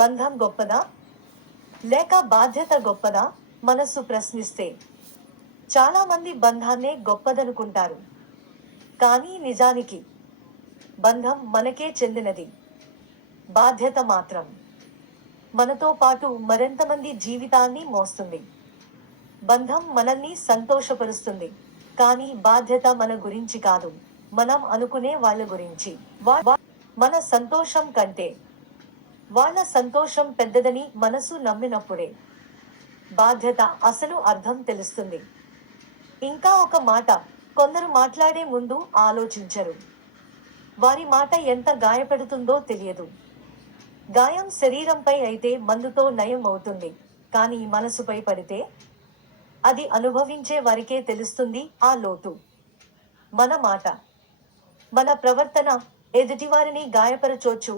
బంధం గొప్పదా లేక బాధ్యత గొప్పదా? మనసు ప్రశ్నిస్తే చాలా మంది బంధాన్నే గొప్పదనుకుంటారు. కానీ నిజానికి బంధం మనకే చెందినది. బాధ్యత మాత్రం మనతో పాటు మరెంతమంది జీవితాన్ని మోస్తుంది. బంధం మనల్ని సంతోషపరుస్తుంది. కానీ బాధ్యత మన గురించి కాదు, మనం అనుకునే వాళ్ళ గురించి. మన సంతోషం కంటే వాళ్ళ సంతోషం పెద్దదని మనసు నమ్మినప్పుడే బాధ్యత అసలు అర్థం తెలుస్తుంది. ఇంకా ఒక మాట, కొందరు మాట్లాడే ముందు ఆలోచించరు. వారి మాట ఎంత గాయపెడుతుందో తెలియదు. గాయం శరీరంపై అయితే మందుతో నయం అవుతుంది, కానీ మనసుపై పడితే అది అనుభవించే వారికే తెలుస్తుంది ఆ లోతు. మన మాట, మన ప్రవర్తన ఎదుటివారిని గాయపరచొచ్చు,